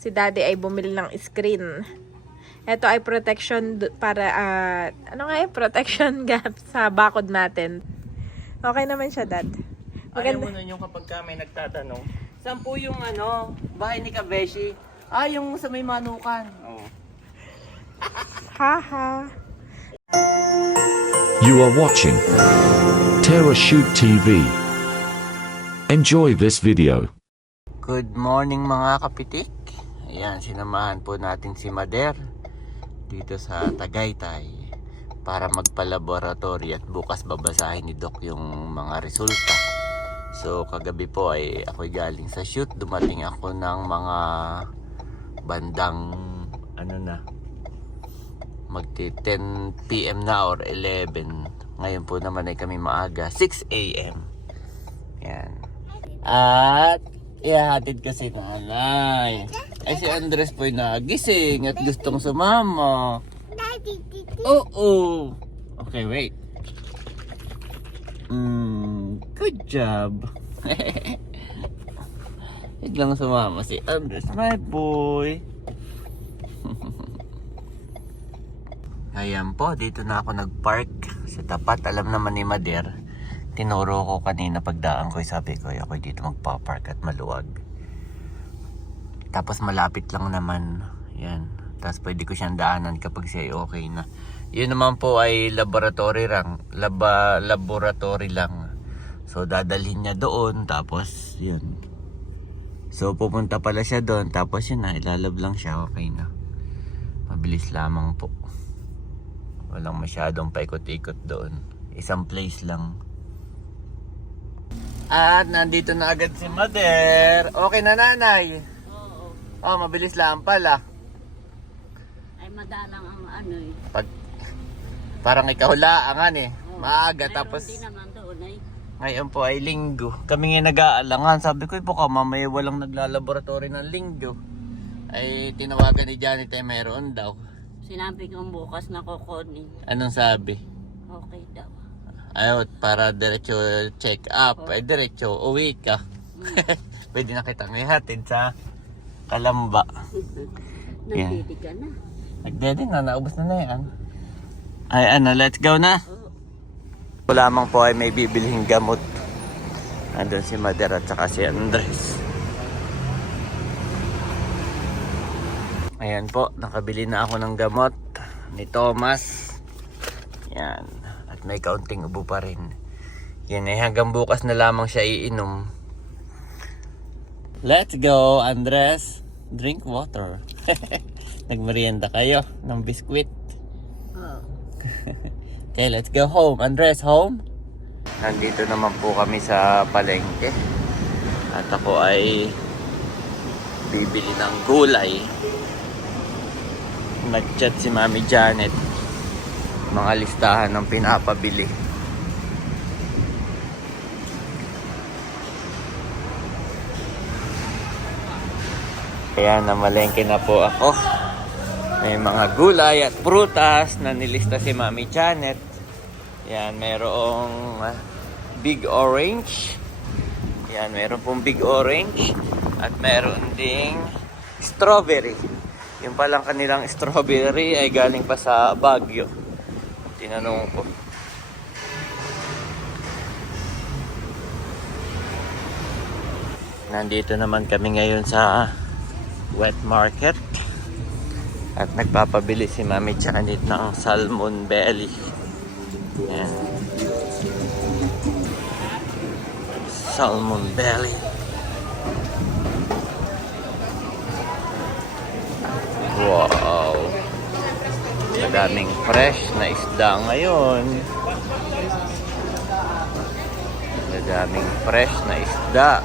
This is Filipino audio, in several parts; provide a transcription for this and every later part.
Si daddy ay bumili ng screen. Ito ay protection para, ano nga yung protection gap sa bakod natin. Okay naman siya, dad. Alam mo nun yung kapag ka may nagtatanong, saan po yung bahay ni Kabeshi? Yung sa may manukan. Oh. Haha. You are watching Terra Shoot TV. Enjoy this video. Good morning mga kapitik. Ayan, sinamahan po natin si Mader dito sa Tagaytay para magpa-laboratory at bukas babasahin ni Doc yung mga resulta. So kagabi po ay ako galing sa shoot, dumating ako ng mga bandang magti 10 PM na or 11. Ngayon po naman ay kami maaga, 6 AM. Yan. At ihahatid ko si nanay. Si Andres po ay nagising at gustong sumama. Oo. Okay, wait. Good job. Biglang sumama si Andres, my boy. Ayan po, dito na ako nagpark sa tapat. Alam naman ni Mader, tinuro ko kanina pagdaan ko, sabi ko ako dito magpa-park at maluwag. Tapos malapit lang naman. Yan. Tapos pwede ko siyang daanan kapag siya ay okay na. Yun naman po ay laboratory lang. Laboratory lang. So dadalhin niya doon, tapos yun. So pupunta pala siya doon, tapos yun na, ilalab lang siya, okay na. Mabilis lamang po. Walang masyadong paikot-ikot doon. Isang place lang. At nandito na agad si Mader. Okay na, nanay? Oo. Oh, mabilis lang pala. Ay madalang ang Parang ikaw laangan eh. Oo. Maaga, Mayroon tapos din naman doon ay. ngayon po ay linggo. Kami nga nag-aalangan. Sabi ko, baka mamaya walang naglalaboratory ng linggo. Ay tinawagan ni Janet ay mayroon daw. Sinabi kong bukas na kukunin. Anong sabi? Okay daw. Ayot, para diretso check up. Ay diretso uwi ka. Pwede na kitang ihatid sa Kalamba. Yan. Nandidi ka na. Nagdede na, naubos na yan. Ay let's go na. Oo. Ko lamang po ay may bibilhing gamot. Andun si Mader at saka si Andres. Ayan po, nakabili na ako ng gamot ni Thomas. Yan. At may kaunting ubo pa rin. Yan ay hanggang bukas na lamang siya iinom. Let's go, Andres. Drink water. Nagmerienda kayo ng biskwit. Oo. Okay, let's go home. Andres, home? Nandito naman po kami sa palengke. At ako ay bibili ng gulay. Nag-chat si Mami Janet. Mga listahan ng pinapabili. Kaya namalengke na po ako. May mga gulay at prutas na nilista si Mami Janet. Yan, merong big orange. Yan, meron pong big orange. At meron ding strawberry. Yung palang kanilang strawberry ay galing pa sa Baguio. Tinanong ko. Nandito naman kami ngayon sa wet market. At nagpapabili si Mami Janet ng salmon belly. Ayan. Salmon belly. Wow. Madaming fresh na isda ngayon. Madaming fresh na isda.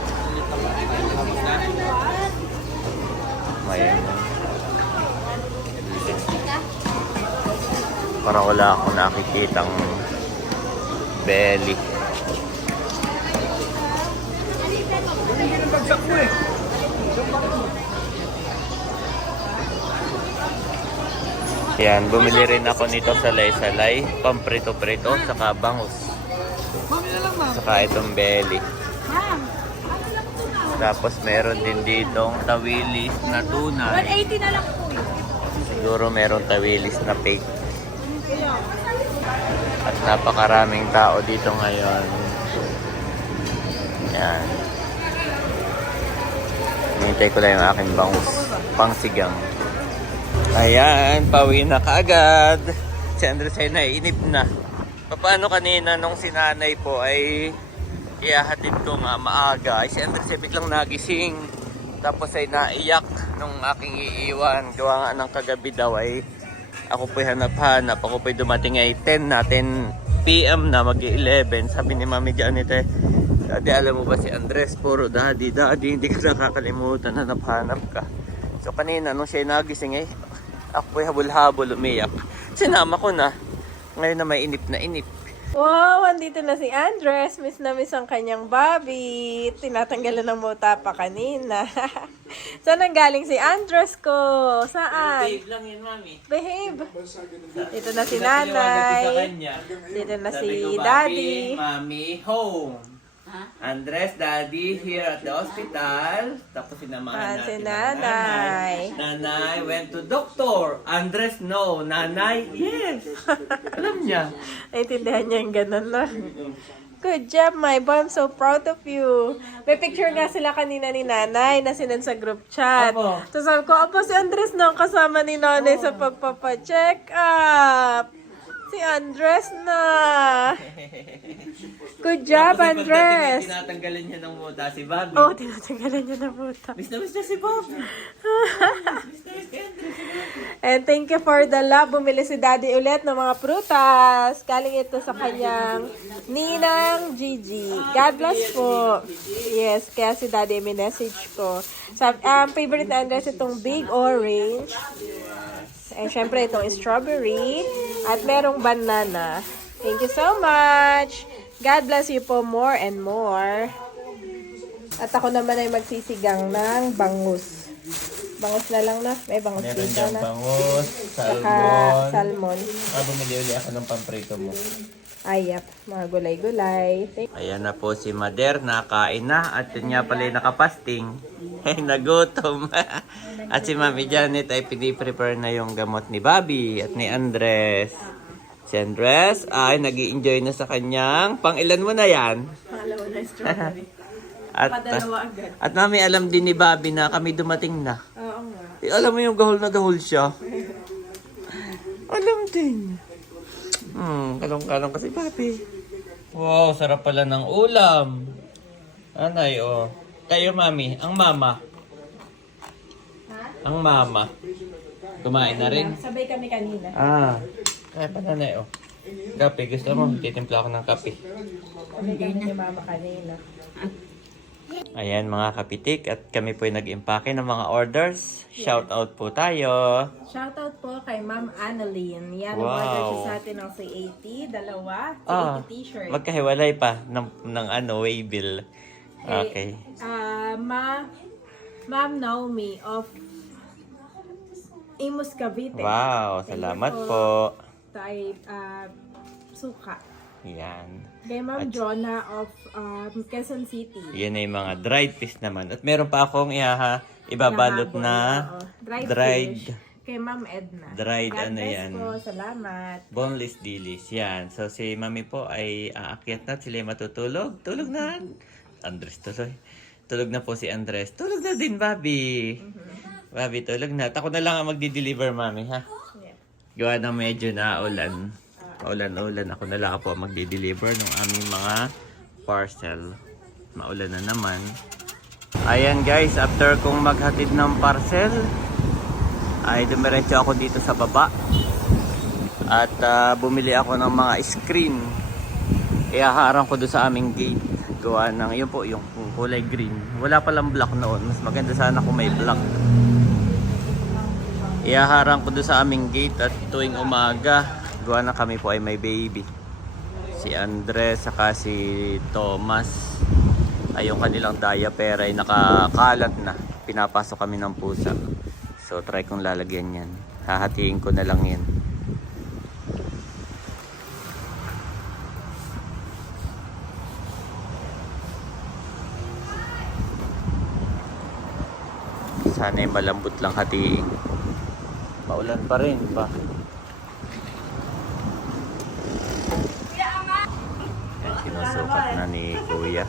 Ngayon. Parang wala akong nakikitang belly. Yan, bumili rin ako nito sa salay-salay, pamprito-prito, saka bangus. Saka itong belly. Tapos meron din ditong tawilis na tuna. 180 na lang po yun. Siguro meron tawilis na fake. At napakaraming tao dito ngayon. Yan. Hinintay ko lang yung aking bangus. Pangsigang. Ayan, pauwi na kaagad. Si Andres ay naiinip na. Paano kanina nung sinanay po ay ihahatid ko nga maaga. Ay si Andres ay biglang nagising. Tapos ay naiyak nung aking iiwan. Gawa nga ng kagabi daw ay ako po'y hanap-hanap. Ako po'y dumating ay 10 na, 10 PM na, mag-11. Sabi ni Mami Janet eh, Daddy, alam mo ba si Andres? Puro daddy, hindi ka nakakalimutan, hanap-hanap ka. So kanina nung siya nagising eh, ako po'y habol-habol, umiyak. Sinama ko na. Ngayon na may inip na inip. Wow, andito na si Andres. Miss na miss ang kanyang Bobby. Tinatanggalan ng muta pa kanina. Saan ang galing si Andres ko? Saan? Behave lang yun, Mami. Behave. Dito na si nanay. Dito na si daddy. Mami, home. Ha? Andres, daddy, here at the hospital. Tapos sinamahan Si natin ang nanay. Nanay went to doctor. Andres, no. Nanay, yes. Alam niya. Naintindihan niya yung ganun na. Good job, my boy. I'm so proud of you. May picture nga sila kanina ni nanay na sinend sa group chat. Apo. Tapos sabi ko, apo si Andres na ang kasama ni nanay sa pagpapacheck up. Si Andres na. Good job, Tapos yung pagdating Andres. ay tinatanggalan niya ng muta si Bobby. Oh, tinatanggalan niya na puta. Miss na si Bobby. And thank you for the love. Bumili si Daddy ulit ng mga prutas. Galing ito sa kanyang Ninang Gigi. God bless po. Yes, kaya si Daddy may message ko. Favorite na Andres itong Big Orange. And syempre itong strawberry. At merong banana. Thank you so much. God bless you po more and more. At ako naman ay magsisigang ng bangus. Bangus na lang na. May bangus Meron dito diyang na. bangus, Saka salmon. salmon. Bumili uli ako ng pamprito mo. Ayap, mga gulay-gulay. Ayan na po si Mader, nakain na. At yun nga pala yung nakapasting. Nagutom. At si Mami Janet ay piniprepare na yung gamot ni Bobby at ni Andres. Si Andres ay nag-i-enjoy na sa kanyang pang-ilan mo na yan? Pangalawa na strawberry. At, at Mami, alam din ni Bobby na kami dumating na. Oo nga. Alam mo yung gahol na gahol siya. Alam din. Kalong-kalong kasi Bobby. Wow, sarap pala ng ulam. Anay, oh. Kayo, Mami, ang mama. Ang mama. Kumain na rin. Sabay kami kanina. Kaya pa nanay, oh. Kape, gusto mo? Titimpla ako ng kape. Sabay kami ni mama kanina. Ayan mga kapitik, at kami po ay nag-impake ng mga orders. Shout out po tayo. Shoutout po kay Ma'am Annalyn. Yan, Wow. order siya sa atin ng C80. Dalawa. C80 t-shirt. Magkahiwalay pa ng way bill. Okay. Ma'am Naomi of Imus Cavite. Wow, salamat po. Tay suka. Yan. Kay Ma'am Jonah of Quezon City. Yan ay mga dried fish naman. At meron pa akong ibabalot Nahabol, na oo. Dried dried fish. Kay Ma'am Edna. dried God ano bless yan. po. Salamat. Boneless dilis. Yan. So si Mami po ay aakyat na. Sila ay matutulog. Tulog na. Andres tuloy. Tulog na po si Andres. Tulog na din, Bobby. Bobby, tulog na. At ako na lang ang magdi-deliver, Mami, ha? Yeah. Gawa na medyo na ulan. Ulan. Ako na lang po ang magdi-deliver ng aming mga parcel. Maulan na naman. Ayan guys, after kong maghatid ng parcel, ay dumiretso ako dito sa baba. At bumili ako ng mga screen. Ihaharang ko doon sa aming gate. Gawa ng, yun po, yung kulay green. Wala palang black noon. Mas maganda sana kung may black. Ihaharang ko doon sa aming gate at tuwing umaga, gawa na kami po ay may baby. Si Andres saka si Thomas ay yung kanilang diaper ay nakakalat na. Pinapasok kami ng pusa. So try kong lalagyan yan. Hahatiin ko na lang yan. Sana malambot lang hatiin. Maulan pa rin ba? Yan, sinusukat na ni Kuya.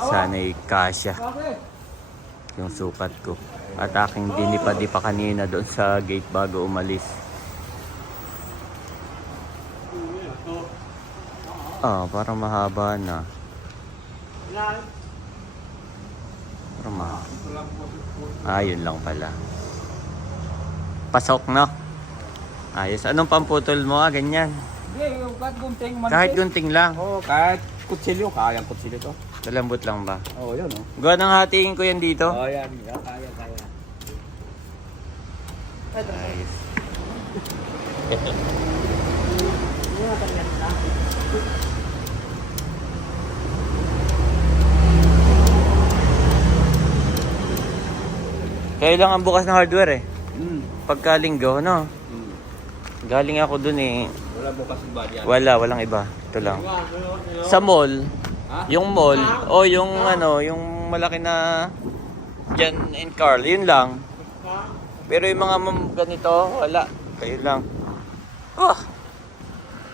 Sana'y kasya yung sukat ko. At aking dinipadi pa kanina doon sa gate bago umalis. Parang mahaba na. Parang mahaba. Yun lang pala. Pasok, no? Ayos. Anong pamputol mo? Ganyan. Hindi, yung kahit gunting man. Kahit gunting lang. Oo, kahit kutsilyo. Kayang kutsilyo to. Malambot lang ba? Oo, yun oh. Gawa ng hatiin ko yan dito. Oo, yan. Kaya. Ayos. Kayo lang ang bukas ng hardware eh. Pagkalinggo, no? Galing ako dun eh. Wala bukas yung body yan. Walang iba. Ito lang. Sa mall, yung mall, o yung yung malaki na Jan and Carl, yun lang. Pero yung mga ganito, wala. Kayo lang.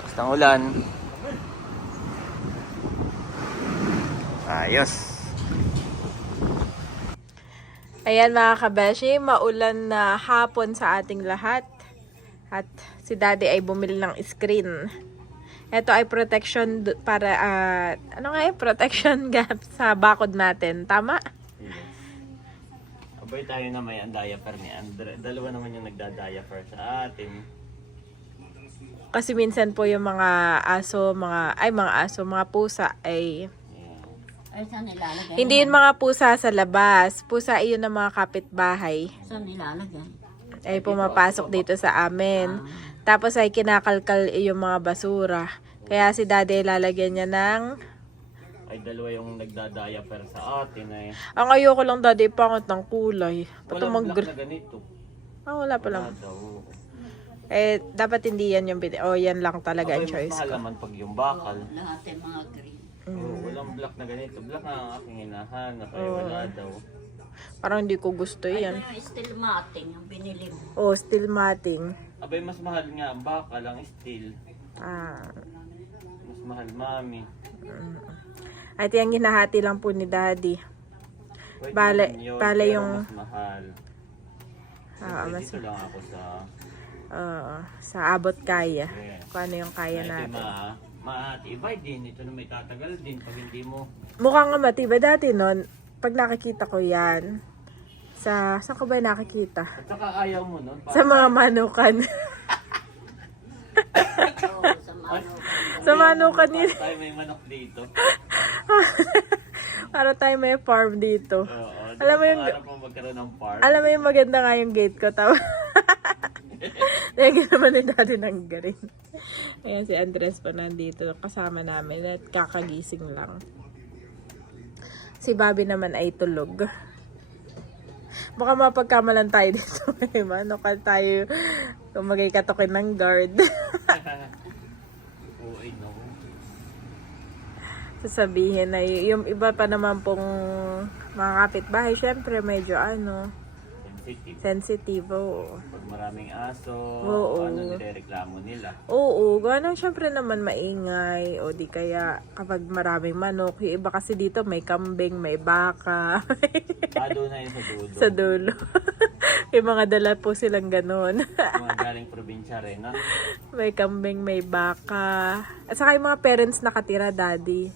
Basta ng ulan. Ayos. Ayan mga kabeshi, maulan na hapon sa ating lahat. At si Daddy ay bumili ng screen. Ito ay protection para, protection gap sa bakod natin. Tama? Abay tayo na may diaper ni Andre. Dalawa naman yung nagda-diaper sa atin. Kasi minsan po yung mga pusa ay Ay, saan nilalagay? hindi yun mga pusa sa labas. Pusa iyon ng mga kapitbahay. Saan nilalagay? Ay pumapasok dito sa amin. Tapos ay kinakalkal yung mga basura. Kaya si Daddy lalagyan niya ng... Ay dalawa yung nagda-diaper sa atin eh. Ang ayoko lang, Daddy, pangit ng kulay. Walang black na ganito. Wala pa lang. Wala daw. Dapat hindi yan yung yan lang talaga ang Abay, mas choice mahal ko. naman pag yung bakal. Lahat ay mga green. Walang black na ganito. Black na ang aking hinahanap. Ay wala daw. Parang hindi ko gusto yan. Ito yung steel matting yung binili mo. Steel matting. Abay mas mahal nga ang bakal, ang steel. Mas mahal, mami. At yung hinahati lang po ni Daddy. Wait Bale- naman yun, bale pero yung- mas mahal. Mas Dito lang ako sa... sa abot kaya. Yeah. Kung ano yung kaya Ito natin. matibay din. Ito na may tatagal din pag hindi mo. Mukhang nga matibay dati nun. Pag nakikita ko yan, saan ko ba nakikita? At saka ayaw mo nun. Sa mga manukan. Oo, sa mano. Sa manukan yun. Tayo may manok dito. Para tayo may farm dito. Oo. Alam mo yung- Para po magkaroon ng farm. Alam mo yung maganda nga yung gate ko. Tama. Lagi naman ni Daddy ng garin. Ayan si Andres pa nandito. Kasama namin at kakagising lang. Si Bobby naman ay tulog. Baka mapagkamalan tayo dito. Ano ka tayo kung magkikatokin ng guard. Oo, ay no. Sasabihin na yung iba pa naman pong mga kapitbahay, syempre medyo sensitive. Oo. Pag maraming aso, Oo. nirereklamo nila. Oo, gano'n syempre naman maingay. O di kaya kapag maraming manok, yung iba kasi dito may kambing, may baka. Doon na yun sa dulo. Sa dulo. Yung mga dala po silang gano'n. Mga galing probinsya rin, no? May kambing, may baka. At saka yung mga parents nakatira, Daddy.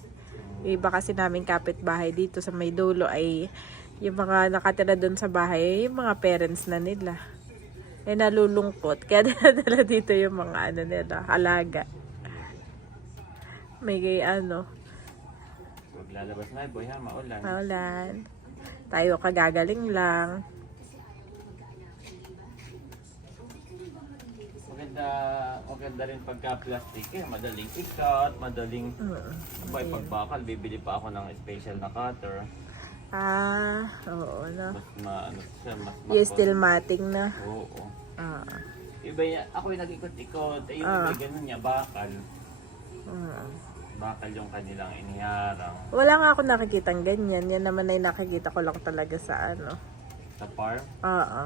Yung iba kasi namin kapitbahay dito sa may dulo ay yung mga nakatira doon sa bahay, yung mga parents na nila. Nalulungkot. Kaya dala dito yung mga nila, alaga. May Huwag lalabas na, boy ha, maulan. maulan. Tayo kagagaling lang. Maganda rin pagka plastic eh. Madaling ikat, madaling... Abay, pag bakal, bibili pa ako ng special na cutter. Oo, no. Mas siya, mas Yung steel matting na. Oo. Ah. Iba yan, ako yung nag-ikot-ikot. Eh, yung iba ganun niya, bakal. Bakal yung kanilang iniharang Wala nga ako nakikitang ganyan. Yan naman ay nakikita ko lang talaga sa ano. sa farm. Oo.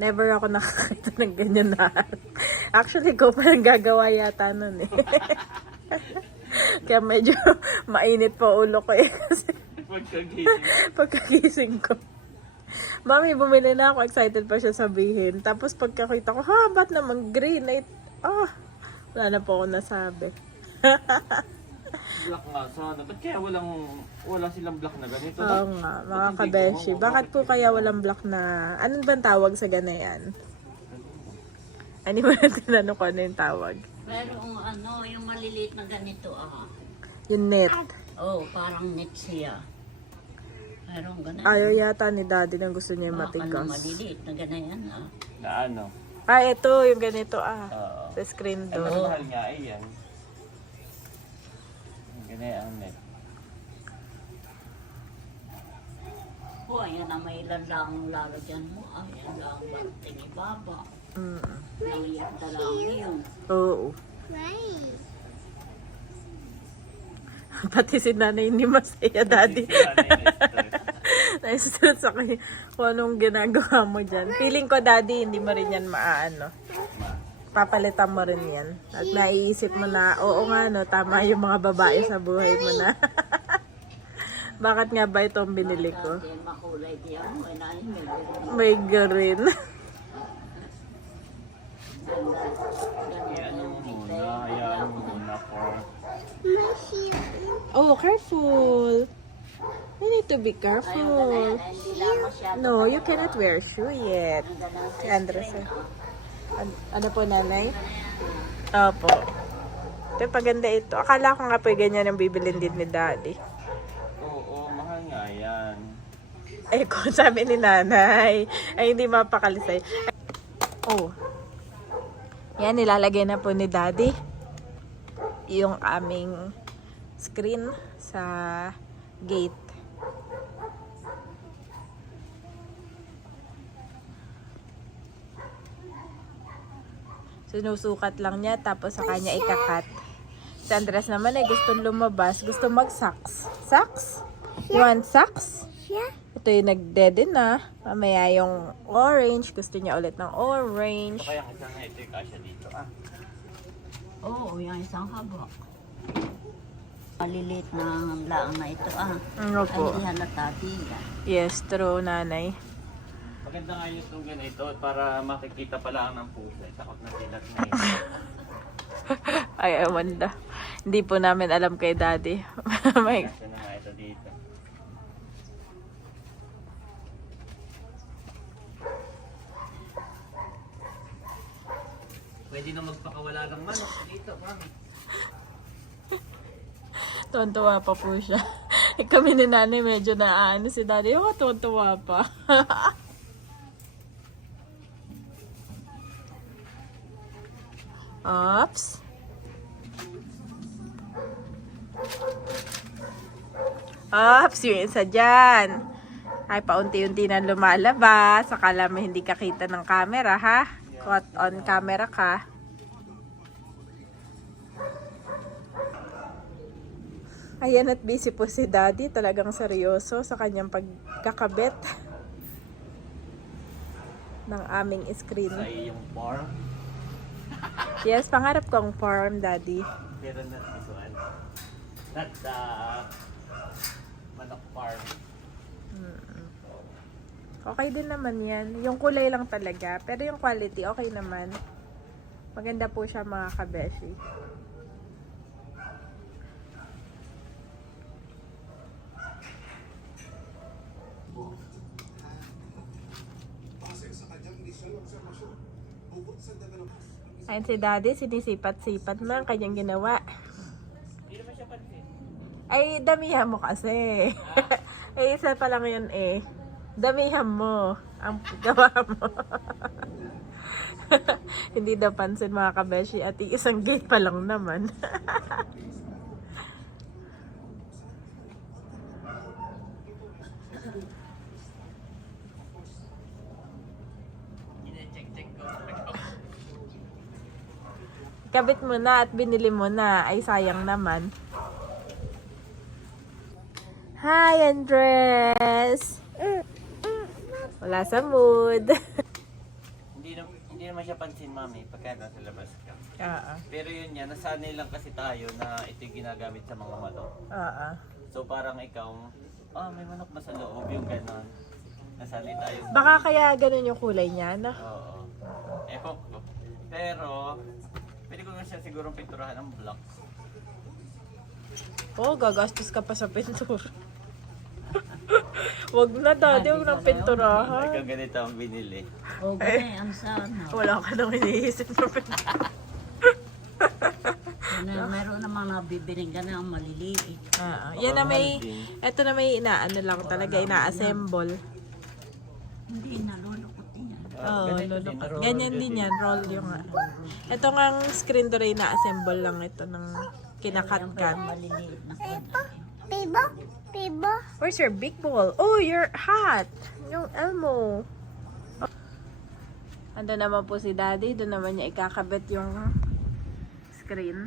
Never ako nakakita ng ganyan na. Actually, ko pa lang gagawa yata nun eh. Kaya medyo mainit pa ulo ko eh. Kasi Pagkagising. pagkagising ko. Mami, bumili na ako. Excited pa siya sabihin. Tapos pagkakita ko, ha, ba't naman green? Ay, wala na po ako nasabi. Black nga sana. Ba't kaya wala silang black na ganito? Oo nga, mga kabeshi. Bakit po kaya walang black na... Anong bang tawag sa ganayan? Ano mo na tinanong ko ano yung tawag? Pero ano, yung maliliit na ganito Yung net. Oh, parang net siya. Pero ganun. Ayaw yata ni daddy na gusto niya yung Baka na matigas. maliliit na ganayan Na ano? Ito, yung ganito Oo. Sa screen Ay, door. mas mahal nga yan. Ganyan ang net. Oh, ayan na may lalang lalagyan mo. Ayan lang banting ibaba. Nangyayag na lang yun. Oo. Pati si nanay hindi masaya, daddy. Na-stress ako kung anong ginagawa mo dyan. Feeling ko, daddy, hindi mo rin yan maaano. Papalitan mo rin yan. At naiisip mo na, oo nga, no, tama yung mga babae sa buhay mo na. Bakit nga ba itong binili ko? Kasi makulay diyan mo. Inahin mo. May green. Ayan mo muna. Ayan mo muna for... Oh, careful. You need to be careful. Hindi lang masyado. No, you cannot wear shoe yet. Si Andres. Ano po, nanay? Opo. Ito, paganda ito. Akala ko nga po ganyan ang bibilin din ni daddy. Oo, mahal nga yan. Eh, kung sabi ni nanay, ay hindi mapakalisay. Oh. Yan, nilalagay na po ni daddy yung aming screen sa gate. Sinusukat lang niya tapos sa kanya ikakat. Si Andres naman ay gustong lumabas, gusto mag-socks. Socks? You want socks? Yeah. Ito yung nagdede na. Mamaya yung orange. Gusto niya ulit ng orange. Kaya kasi nga ito yung kasya dito. Oo, yung isang habak. Maliliit na laang na ito Ano po? Ay, hindi halata diyan. Yes, true, nanay. Maganda nga yung ganito para makikita pala ang ng pusa. Takot na silat na yun. Ay, Amanda. Hindi po namin alam kay daddy. May... Kasya na nga ito dito. Pwede na magpakawala ng manok dito, mami. Tuwan-tuwa pa po siya. Kami ni nanay medyo naaano si daddy. Oh, tuwan-tuwa pa. Oops. Oops, yung isa dyan. Ay, paunti-unti na lumalabas. Akala mo hindi ka kita ng camera, ha? Caught on camera ka. Ayan, at busy po si daddy. Talagang seryoso sa kanyang pagkakabit ng aming screen. Sa iyong farm. Yes, pangarap kong farm, daddy. Pero not this one. Not the manok farm. Okay din naman yan. Yung kulay lang talaga. Pero yung quality, okay naman. Maganda po siya, mga kabeshi. Ayun si daddy, sinisipat-sipat mo ang kanyang ginawa. Ay, damihan mo kasi. Eh, isa pa lang yun eh. Damihan mo ang gawa mo. Hindi daw pansin, mga kabeshi, at isang gate pa lang naman. Kabit mo na at binili mo na. Ay, sayang naman. Hi, Andres! Wala sa mood. Hindi naman siya pansin, mami, pagka nasa labas ka. Oo. Pero yun yan, nasanay lang kasi tayo na ito yung ginagamit sa mga manok. Oo. So parang ikaw, may manok ba sa loob, yung ganon. Nasanay tayo. Baka kaya ganun yung kulay niya, no? Oo. Pero, pwede ko nga siya sigurong pinturahan ng black. Oh, gagastos ka pa sa pintura. Wag na, daddy. Huwag nang pinturahan. Ikaw ganito ang binili. O, ganyan sana. Wala ka nang iniisip na pintura. Meron namang nabibiling ka na ang maliliit. Yan na may, eto na may inaano lang talaga, ina-assemble. Hindi, nalulukot yan. Oo, lulukot. Ganyan din yan, roll yung ito nga screen door ay na-assemble lang ito ng kinakatkan. Maliliit na Where's your big ball? Oh, your hat! Yung Elmo. Ando naman po si daddy, doon naman niya ikakabit yung screen.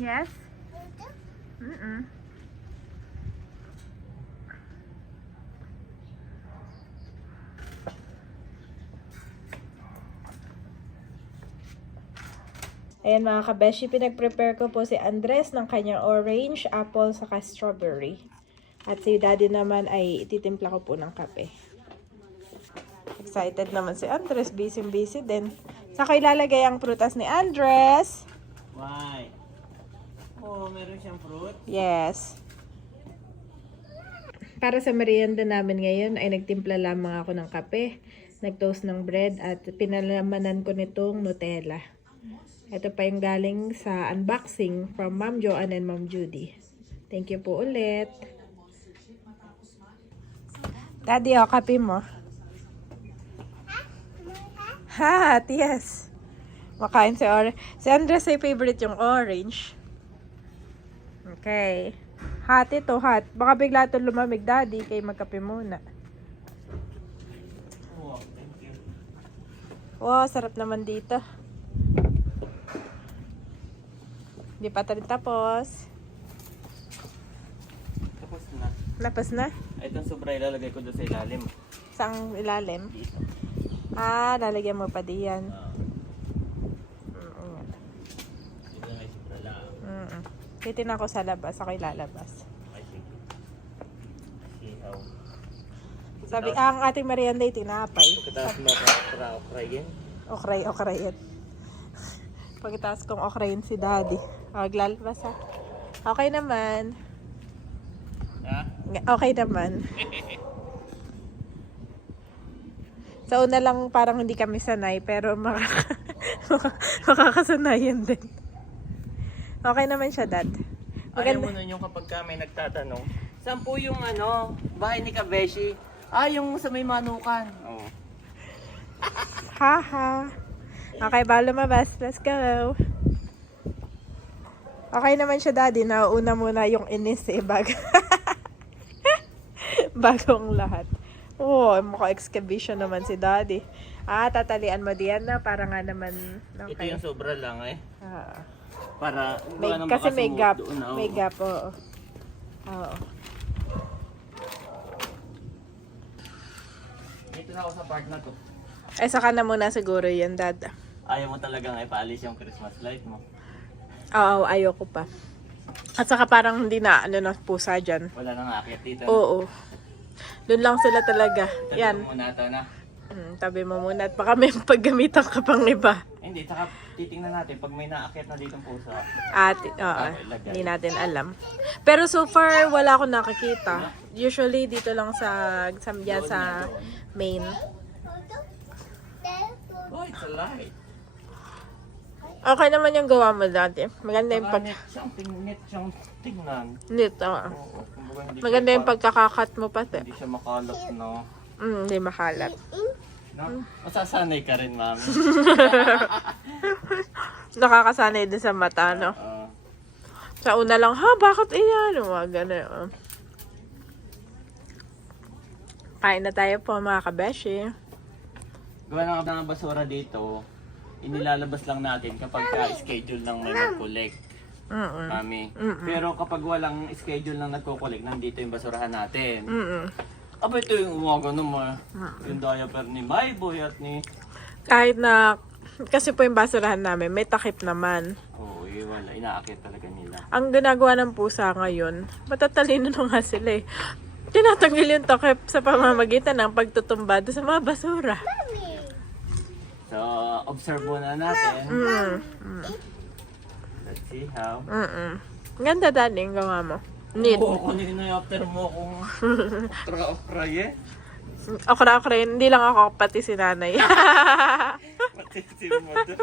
Yes? Mm-mm. Ayan mga kabeshi, pinag-prepare ko po si Andres ng kanyang orange, apple, saka strawberry. At si daddy naman ay ititimpla ko po ng kape. Excited naman si Andres, busy din. Saka ilalagay ang prutas ni Andres. Why? Oh, meron siyang fruit. Yes. Para sa merienda namin ngayon ay nagtimpla lamang ako ng kape, nag-toast ng bread at pinalamanan ko nitong Nutella. Ito pa yung galing sa unboxing from Ma'am Joanne and Ma'am Judy. Thank you po ulit. Daddy, kape mo. Hot, yes. Makain si orange. Si Andres ay favorite yung orange. Okay. Hot ito, hot. Baka bigla ito lumamig, daddy. Kaya magkape muna. Oh, thank you. Wow, sarap naman dito. Hindi pa rin tapos. Tapos na. Tapos na? Itong sobra ilalagay ko doon sa ilalim. Saan ilalim? Dito. Lalagyan mo pa diyan. Dito na may sobra lang. Titin ako sa labas. Ako ilalabas. I think. See how. Sabi, ang ating merienda ay tinapay. Pagkatapos mo okra-okra yan. Okray. Pagkatapos kong okrayin si daddy. Maglalabas ha. Okay naman. Ha? Okay naman. Sa una lang parang hindi kami sanay, pero makakasanayan din. Okay naman siya, dad. Ayaw mo nun yung kapag may nagtatanong, saan po yung bahay ni Kabeshi? Yung sa may manukan. Oo. Haha. Okay, ba lumabas? Let's go. Okay naman siya, daddy. Nauna muna yung inis bago. Bagong lahat. Oh, mukha excavation naman si daddy. Tatalian mo diyan na para nga naman. Ito yung sobra lang Para kasi may gap. doon, May gap, oo. Oo. Dito na ako sa part na to. Ay, saka na muna siguro yan, dad. Ayaw mo talagang ipaalis yung Christmas light mo. Oo, ayoko pa. At saka parang hindi na, pusa dyan. Wala nang aakyat dito. Oo. Doon lang sila talaga. Tabi Yan. mo muna ito na. Tabi mo muna. At baka may paggamitan ka pang iba. Hindi, saka titingnan natin pag may naakyat na dito pusa. Hindi natin alam. Pero so far, wala akong nakakita. Usually, dito lang sa main. Oh, it's a light. Okay naman yung gawa mo dati. Maganda yung Net siyang tingnan. Nito. Oo, kumbaga hindi Maganda siya yung pagkakakat mo pati. hindi siya makalat, no? Hindi makalat. No? Masasanay ka rin, mami. Nakakasanay din sa mata, no? Sa una lang, bakit iyan? Mga gano'n. Kain na tayo po mga kabeshi. Gawa ng basura dito, inilalabas lang natin kapag ka-schedule ng may mag-collect. Mami. Pero kapag walang schedule ng nagko-collect, nandito yung basurahan natin. Aba, ito yung umaga naman. Yung diaper ni Mayboy at ni... Kahit na, kasi po yung basurahan namin, may takip naman. Oo, wala. Inaakit talaga nila. Ang ginagawa ng pusa ngayon, matatalino na nga sila eh. Tinatanggal yung takip sa pamamagitan ng pagtutumba doon sa mga basura. So, observe muna natin. Let's see how. Ganda dali yung gawa mo. Neat. Oo, kanina yung after mo kung okra eh. Okra, hindi lang ako, pati si nanay. Pati si Mother.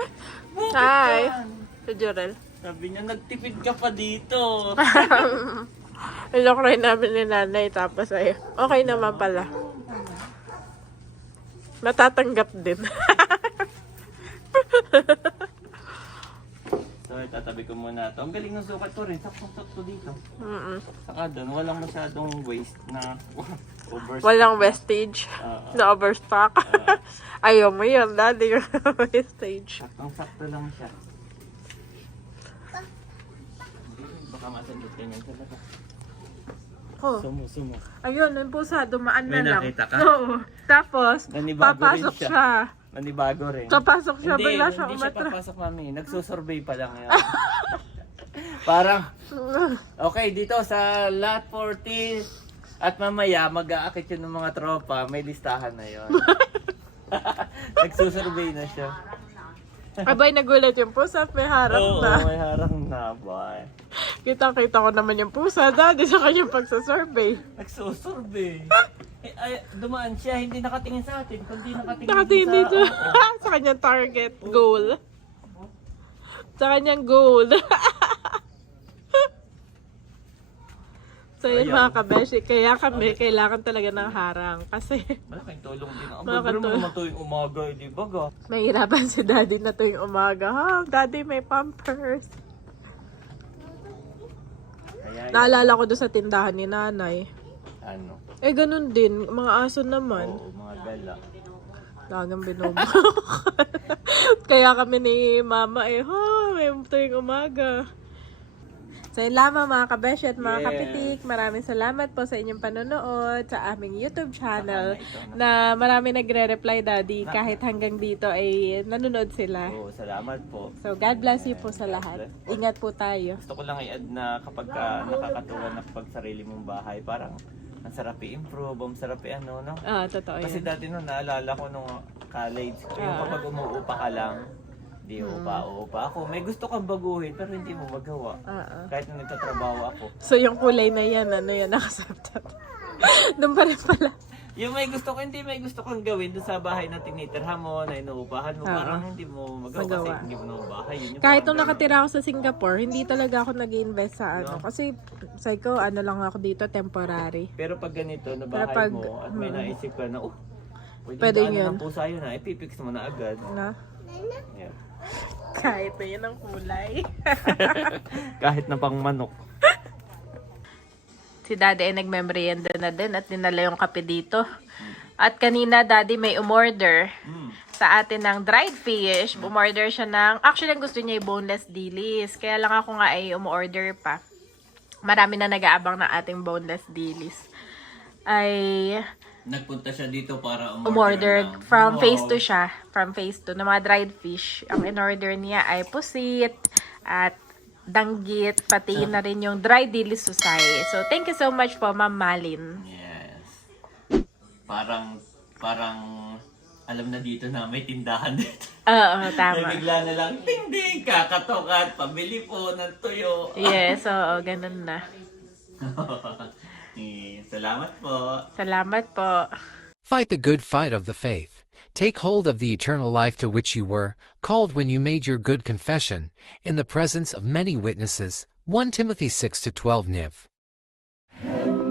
Hi. Si Jorel. Sabi niya, nagtipid ka pa dito. Ilokray namin ni nanay, tapos ay, okay naman pala. Natatanggap din. So, itatabi ko muna ito. Ang galing ng sukat ko rin. Sakto dito. Saka doon, walang masyadong waste na overstock. Walang vestige na overstock. Ayaw mo yun, daddy, yung vestige. Saktong-sakto lang siya. Baka masandot ka niyan talaga. Oh. Sumo. Ayun, yung pusa, dumaan na May lang. nakita ka? Oo. Tapos, Nanibago papasok rin siya. siya. Nanibago rin. Papasok siya, bigla siya Hindi siya umatra. papasok, mami. Nagsusurvey pa lang yan. Parang, okay, dito sa lot 40 at mamaya mag-aakit yun ng mga tropa. May listahan na yun. Nagsusurvey na siya. Abay, nagulat yung pusa, may harap Oo, na. may harang na ba? Kita-kita ko naman yung pusa, daddy, sa kanyang pagsasurvey. Nagsusurvey. Ay, dumaan siya, hindi nakatingin sa atin, kundi nakatingin Nakatingin dito. Oo. Sa kanyang target, goal. Sa kanyang goal. So yun Ayan. mga kabeshi, kaya kami kailangan talaga ng harang. Kasi Malaking tulong din. Ang Malaking bagay mo tulong. naman tuwing umaga, di ba ga? mahirapan si daddy na tuwing umaga. Daddy, may pampers. Kaya, Naalala ko doon sa tindahan ni nanay. ano, Ganun din, mga aso naman. oo, mga gala. Lagang binubo. Kaya kami ni mama may tuwing umaga. So yun lamang mga kabeshi at mga Yes. kapitik. Maraming salamat po sa inyong panonood sa aming YouTube channel na marami nagre-reply daddy kahit hanggang dito ay nanonood sila. Oo, salamat po. So God bless you po sa lahat. Ingat po tayo. Gusto ko lang i-add na kapag nakakatuwa na kapag sarili mong bahay, parang ang sarap i-improve, ang sarap i-ano, no? Totoo Kasi yun. dati nung naalala ko nung college, yung kapag umuupa ka lang, di upa ako. May gusto kang baguhin pero hindi mo magawa. Kahit nung nagtatrabaho ako. So yung kulay na yan, nakasabtat. Doon pa rin pala. Yung may gusto ko, hindi may gusto kang gawin doon sa bahay na tinitirhan mo, na inuupahan mo, parang hindi mo magawa kasi hindi mo naman bahay. Yun yung Kahit parang nung nakatira ako sa Singapore, hindi talaga ako nag-invest sa ano. Kasi, psycho, lang ako dito, temporary. Pero pag ganito, na Pero bahay pag- mo, at may naisip ka na, Pwede pwede yun. ng pusa yun na, ipipix mo na agad. Na? Yeah. Kahit na yun ang kulay. Kahit na pang manok. Si daddy ay nagmemorienda na din at dinala yung kape dito. At kanina daddy may umorder sa atin ng dried fish. Umorder siya ng, actually ang gusto niya ay boneless dilis. Kaya lang ako nga ay umorder pa. Marami na nag-aabang ng ating boneless dilis. Ay Nagpunta siya dito para umorder from phase 2 siya. From phase 2 ng mga dried fish. Ang in-order niya ay pusit at danggit, pati na rin yung dry dilis susay. So, thank you so much po, Ma'am Malin. Yes. Parang, alam na dito na may tindahan dito. Oo, May tama. bigla na lang, ding ding, kakatokat, pabili po ng tuyo. Yes, oo, ganun na. Salamat po. Salamat po. Fight the good fight of the faith. Take hold of the eternal life to which you were called when you made your good confession in the presence of many witnesses. 1 Timothy 6-12 Niv.